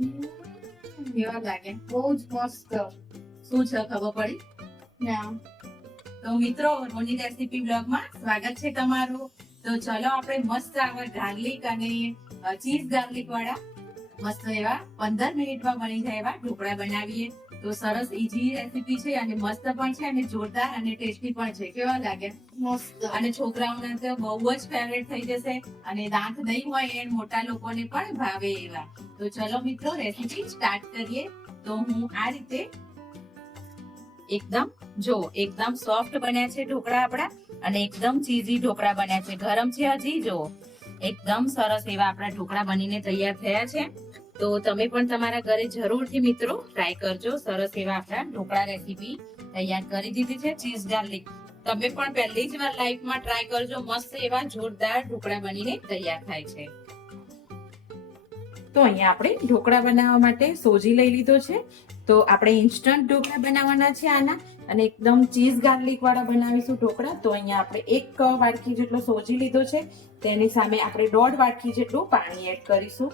કેવા લાગે? બહુ જ મસ્ત. શું છે ખબર પડી? ના. તો મિત્રો, રોની રેસીપી બ્લોગમાં સ્વાગત છે તમારું. તો ચલો આપણે મસ્ત આવા ગાર્લિક અને ચીઝ ગાર્લિક વાળા મસ્ત એવા 15 મિનિટમાં બની જાય એવા ઢોકળા બનાવીએ. તો સરસ ઈઝી રેસીપી છે અને મસ્ત પણ છે અને જોરદાર અને ટેસ્ટી પણ છે. કેવા લાગે? મસ્ત. અને છોકરાઓને તો બહુ જ ફેવરેટ થઈ જશે અને દાંત નહીં હોય એ મોટા લોકોને પણ ભાવે એવા. તો ચલો મિત્રો, રેસીપી સ્ટાર્ટ કરીએ. તો હું આ રીતે એકદમ સોફ્ટ બન્યા છે ઢોકળા આપણા અને એકદમ ચીઝી ઢોકળા બન્યા છે. ગરમ છે હજી. જો એકદમ સરસ એવા આપણા ઢોકળા બનીને તૈયાર થયા છે. તો તમે પણ તમારા ઘરે જરૂરથી મિત્રો ટ્રાય કરજો. સરસ એવા આપણા ઢોકળા રેસીપી તૈયાર કરી દીધી છે ચીઝ ગાર્લિક. તમે પણ પહેલી જ વાર લાઈફમાં ટ્રાય કરજો. મસ્ત એવા જોરદાર ઢોકળા બનીને તૈયાર થાય છે. તો અહીંયા આપણે ઢોકળા બનાવવા માટે સોજી લઈ લીધો છે. તો આપણે ઇન્સ્ટન્ટ ઢોકળા બનાવવાના છે આના અને એકદમ ચીઝ ગાર્લિક વાળા બનાવીશું ઢોકળા. તો અહીંયા આપણે 1 વાટકી જેટલો સોજી લીધો છે. તેની સામે આપણે 1.5 વાટકી જેટલું પાણી એડ કરીશું.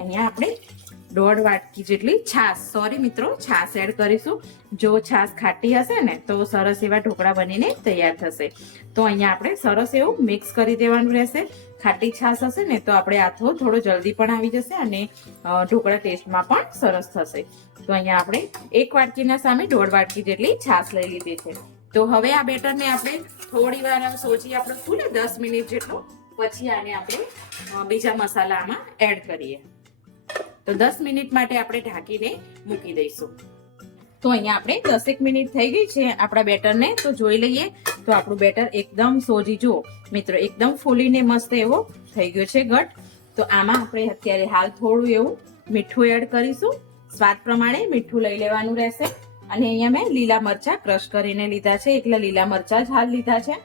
અહીંયા આપણે 1.5 વાટકી જેટલી છાશ એડ કરીશું. જો છાશ ખાટી હશે ને તો સરસ એવા ઢોકળા બનીને તૈયાર થશે. તો અહીંયા આપણે સરસ એવું મિક્સ કરી દેવાનું રહેશે. ખાટી છાશ હશે ને તો આપણે આથો થોડો જલ્દી પણ આવી જશે અને ઢોકળા ટેસ્ટમાં પણ સરસ થશે. તો અહીંયા આપણે 1 વાટકીના સામે 1.5 વાટકી જેટલી છાશ લઈ લીધી છે. તો હવે આ બેટરને આપણે થોડી વાર સોજી આપણે ફૂલે 10 મિનિટ જેટલું, પછી આને આપણે બીજા મસાલા આમાં એડ કરીએ. તો 10 મિનિટ માટે આપણે ઢાંકીને મૂકી દઈશું. તો અહીંયા આપણે 10 મિનિટ થઈ ગઈ છે આપણા બેટરને. તો જોઈ લઈએ. તો આપણું બેટર એકદમ સોજી, જુઓ મિત્રો, એકદમ ફૂલીને મસ્ત એવો થઈ ગયો છે ઘટ. તો આમાં આપણે અત્યારે હાલ થોડું એવું મીઠું એડ કરીશું. સ્વાદ પ્રમાણે મીઠું લઈ લેવાનું રહેશે. અને અહીંયા મેં લીલા મરચા ક્રશ કરીને લીધા છે. એકલા લીલા મરચા જ હાલ લીધા છે.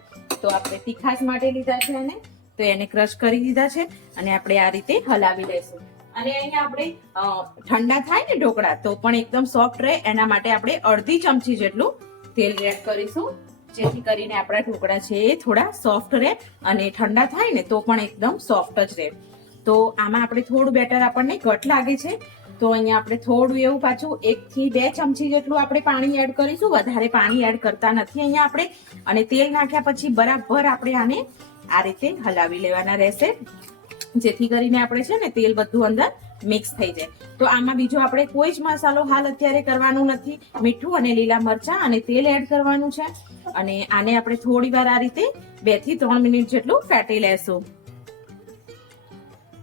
તો આપણે તીખાશ માટે લીધા છે એને. તો એને ક્રશ કરી દીધા છે અને આપણે આ રીતે હલાવી લઈશું. અને અહીંયા આપણે ઠંડા થાય ને ઢોકળા તો પણ એકદમ સોફ્ટ રહે એના માટે આપણે અડધી ચમચી જેટલું તેલ એડ કરીશું, જેથી કરીને આપણા ઢોકળા છે એ થોડા સોફ્ટ રહે અને ઠંડા થાય ને તો પણ એકદમ સોફ્ટ જ રહે. તો આમાં આપણે થોડું બેટર આપણને ઘટ લાગે છે. તો અહીંયા આપણે થોડું એવું પાછું 1 થી 2 ચમચી જેટલું આપણે પાણી એડ કરીશું. વધારે પાણી એડ કરતા નથી અહીંયા આપણે. અને તેલ નાખ્યા પછી બરાબર આપણે આને આ રીતે હલાવી લેવાના રહેશે, જેથી કરીને આપણે છે ને તેલ બધું અંદર મિક્સ થઈ જાય. તો આમાં બીજો આપણે કોઈ જ મસાલો હાલ અત્યારે કરવાનું નથી. મીઠું અને લીલા મરચા અને તેલ એડ કરવાનું છે. અને આને આપણે થોડી વાર આ રીતે 2 થી 3 મિનિટ જેટલું ફેટી લેશું.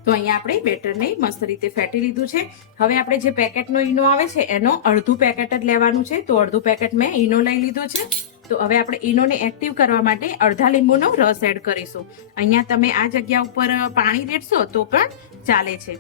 તો અહીંયા આપણે બેટરને મસ્ત રીતે ફેટી લીધું છે. હવે આપણે જે પેકેટનો ઈનો આવે છે એનો અડધું પેકેટ જ લેવાનું છે. તો અડધું પેકેટ મેં ઈનો લઈ લીધો છે. તો હવે આપણે ઈનોને એક્ટિવ કરવા માટે અડધા લીંબુનો રસ એડ કરીશું. અહીંયા તમે આ જગ્યા ઉપર પાણી રેડશો તો પણ ચાલે છે.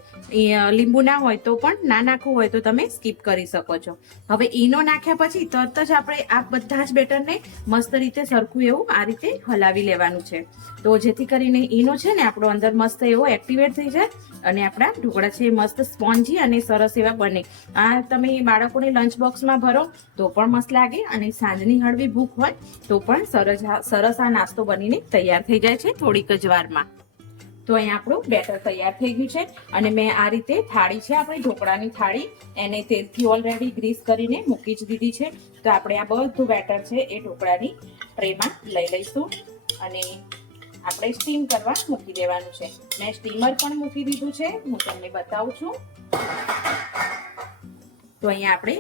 લીંબુ ના હોય તો પણ ના નાખવું હોય તો તમે સ્કીપ કરી શકો છો. હવે ઈનો નાખ્યા પછી તરત જ આપણે આ બધા જ બેટરને મસ્ત રીતે સરખું એવું આ રીતે હલાવી લેવાનું છે. તો જેથી કરીને ઈનો છે ને આપણો અંદર મસ્ત એવો એક્ટિવેટ થઈ જાય અને આપણા ઢોકળા છે મસ્ત સ્પોન્જી અને સરસ એવા બને. આ તમે બાળકોને લંચ બોક્સમાં ભરો તો પણ મસ્ત લાગે અને સાંજની હળવી ભૂખ હોય તો પણ સરસ આ નાસ્તો બનીને તૈયાર થઈ જાય છે થોડીક જ વારમાં. તો અહીંયા આપણું બેટર તૈયાર થઈ ગયું છે અને મેં આ રીતે થાળી છે આપણી ઢોકળાની થાળી, એને તેલથી ઓલરેડી ગ્રીસ કરીને મૂકી જ દીધી છે. તો આપણે આ બધું બેટર છે એ ઢોકળાની ટ્રેમાં લઈ લઈશું અને આપણે સ્ટીમ કરવા મૂકી દેવાનું છે. મેં સ્ટીમર પણ મૂકી દીધું છે, હું તમને બતાવું છું. તો અહીંયા આપણે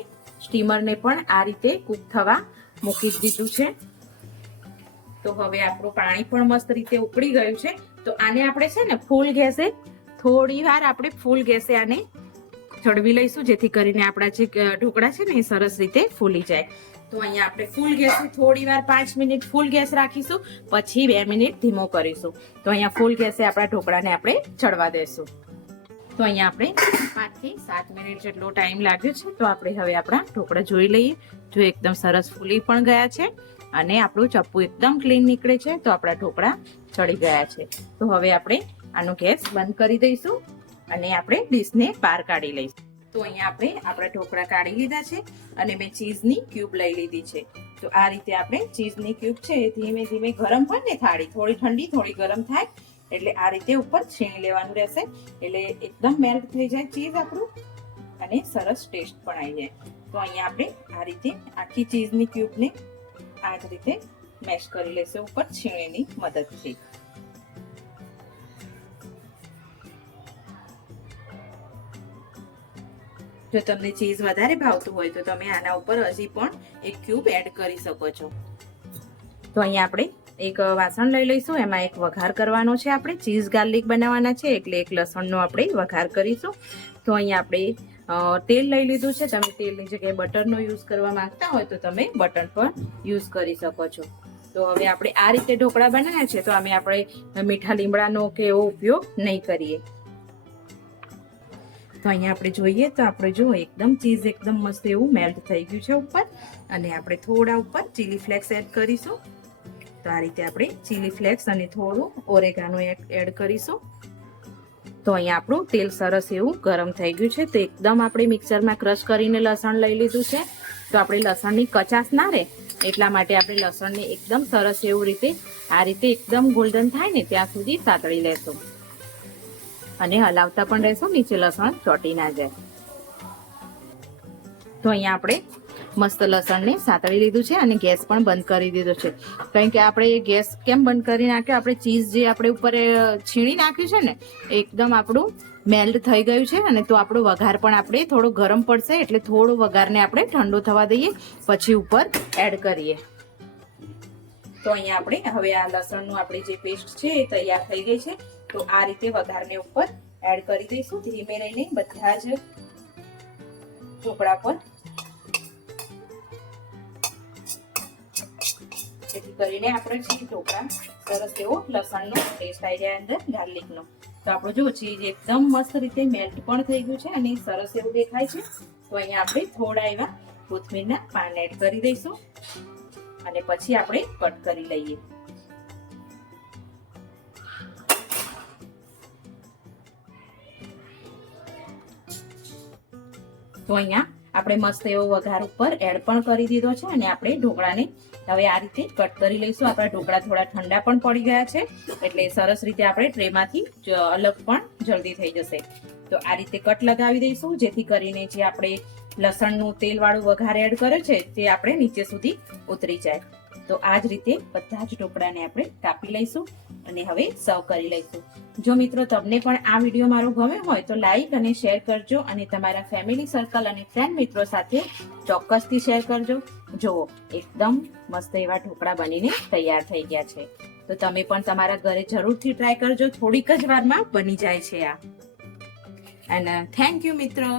સ્ટીમરને પણ આ રીતે કૂક થવા મૂકી દીધું છે. તો હવે આપણું પાણી પણ મસ્ત રીતે ઉકળી ગયું છે. તો આને આપણે છે ને ફૂલ ગેસે થોડી વાર આપણે ફૂલ ગેસે આને ચડવી લઈશું, જેથી કરીને આપણા જે ઢોકળા છે ને એ સરસ રીતે ફૂલી જાય. તો અહીંયા આપણે ફૂલ ગેસે થોડી વાર 5 મિનિટ ફૂલ ગેસ રાખીશું, પછી 2 મિનિટ ધીમો કરીશું. તો અહીંયા ફૂલ ગેસે આપણા ઢોકળાને આપણે ચડવા દેશું. તો અહીંયા આપણે 5 થી 7 મિનિટ જેટલો ટાઈમ લાગ્યો છે. તો આપણે હવે આપણા ઢોકળા જોઈ લઈએ. જો એકદમ સરસ ફૂલી પણ ગયા છે અને આપણું ચપ્પુ એકદમ ક્લીન નીકળે છે. તો આપણા ઢોકળા ચડી ગયા છે. તો હવે આપણે આનો ગેસ બંધ કરી દઈશું અને આપણે ડીશને બહાર કાઢી લઈશું. તો અહીંયા આપણે આપણા ઢોકળા કાઢી લીધા છે અને મેં ચીઝની ક્યુબ લઈ લીધી છે. તો આ રીતે આપણે ચીઝની ક્યુબ છે ધીમે ધીમે ગરમ હોય ને થાળી થોડી ઠંડી થોડી ગરમ થાય એટલે આ રીતે ઉપર છીણી લેવાનું રહેશે, એટલે એકદમ મેલ્ટ થઈ જાય ચીઝ આપણું અને સરસ ટેસ્ટ પણ આવી જાય. તો અહીંયા આપણે આ રીતે આખી ચીઝની ક્યુબને આ જ રીતે મેશ કરી લેશે ઉપર છીણીની મદદથી. જો તમને ચીઝ વધારે ભાવતું હોય તો તમે આના ઉપર હજી પણ એક ક્યુબ એડ કરી શકો છો. તો અહીંયા આપણે એક વાસણ લઈ લઈશું, એમાં એક વઘાર કરવાનો છે. આપણે ચીઝ ગાર્લિક બનાવવાના છે એટલે એક લસણનો આપણે વઘાર કરીશું. તો અહીંયા આપણે તેલ લઈ લીધું છે. તમે તેલની જગ્યાએ બટરનો યુઝ કરવા માંગતા હોય તો તમે બટર પણ યુઝ કરી શકો છો. તો હવે આપણે આ રીતે ઢોકળા બનાવ્યા છે તો આપણે મીઠા લીમડાનો કે એવો ઉપયોગ નહીં કરીએ. તો અહીંયા આપણે જોઈએ તો આપણે જો એકદમ ચીઝ એકદમ મસ્ત એવું મેલ્ટ થઈ ગયું છે ઉપર, અને આપણે થોડા ઉપર ચીલી ફ્લેક્સ એડ કરીશું. તો આ રીતે આપણે ચીલી ફ્લેક્સ અને થોડું ઓરેગાનો એડ કરીશું. તો અહીંયા આપણું તેલ સરસ એવું ગરમ થઈ ગયું છે. તો એકદમ આપણે મિક્સરમાં ક્રશ કરીને લસણ લઈ લીધું છે. તો આપણે લસણની કચાશ ના રહે એટલા માટે આપણે લસણને એકદમ સરસ એવું રીતે આ રીતે એકદમ ગોલ્ડન થાય ને ત્યાં સુધી સાતળી લેશું, અને હલાવતા પણ રહેશું, નીચે લસણ ચોટી ના જાય. તો અહીંયા આપણે મસ્ત લસણને સાતળી લીધું છે અને ગેસ પણ બંધ કરી દીધો છે. કારણ કે આપણે ગેસ કેમ બંધ કરી નાખ્યો, આપણે ચીઝ જે આપણે ઉપર છીણી નાખ્યું છે ને એકદમ આપણું મેલ્ટ થઈ ગયું છે, અને તો આપણો વઘાર પણ આપણે થોડો ગરમ પડશે એટલે થોડો વઘારને આપણે ઠંડો થવા દઈએ પછી ઉપર એડ કરીએ. તો અહીંયા આપણે હવે આ લસણનું આપણી જે પેસ્ટ છે એ તૈયાર થઈ ગઈ છે. તો આ રીતે વઘારને ઉપર એડ કરી દઈશું ધીમે રહીને બધા જ ઢોકળા પર, જેથી કરીને આપણે જે ઢોકળા સરસ એવો લસણનો ટેસ્ટ આવી જાય અંદર ગાર્લિકનો. તો આપણું જો ચીઝ એકદમ મસ્ત રીતે મેલ્ટ પણ થઈ ગયું છે અને સરસ એવું દેખાય છે. તો અહીંયા આપણે થોડા એવા કોથમીરના પાન એડ કરી દઈશું અને પછી આપણે કટ કરી લઈએ. તો અહીંયા આપણે મસ્ત એવો વઘાર ઉપર એડ પણ કરી દીધો છે અને આપણે ઢોકળાને હવે આ રીતે કટ કરી લઈશું. આપણા ઢોકળા થોડા ઠંડા પણ પડી ગયા છે એટલે સરસ રીતે આપણે ટ્રેમાંથી અલગ પણ જલ્દી થઈ જશે. તો આ રીતે કટ લગાવી દઈશું જેથી કરીને જે આપણે લસણનું તેલવાળું વઘાર એડ કર્યો છે તે આપણે નીચે સુધી ઉતરી જાય. તો આ જ રીતે બધા જ ઢોકળાને આપણે કાપી લઈશું અને હવે સર્વ કરી લઈશું. જો મિત્રો તમને પણ આ વિડીયો મારો ગમ્યો હોય તો લાઈક અને શેર કરજો, અને તમારા ફેમિલી સર્કલ અને ફ્રેન્ડ મિત્રો સાથે ચોક્કસથી શેર કરજો. જુઓ એકદમ મસ્ત એવા ઢોકળા બનીને તૈયાર થઈ ગયા છે. તો તમે પણ તમારા ઘરે જરૂરથી ટ્રાય કરજો, થોડીક જ વારમાં બની જાય છે આ. અને થેન્ક યુ મિત્રો.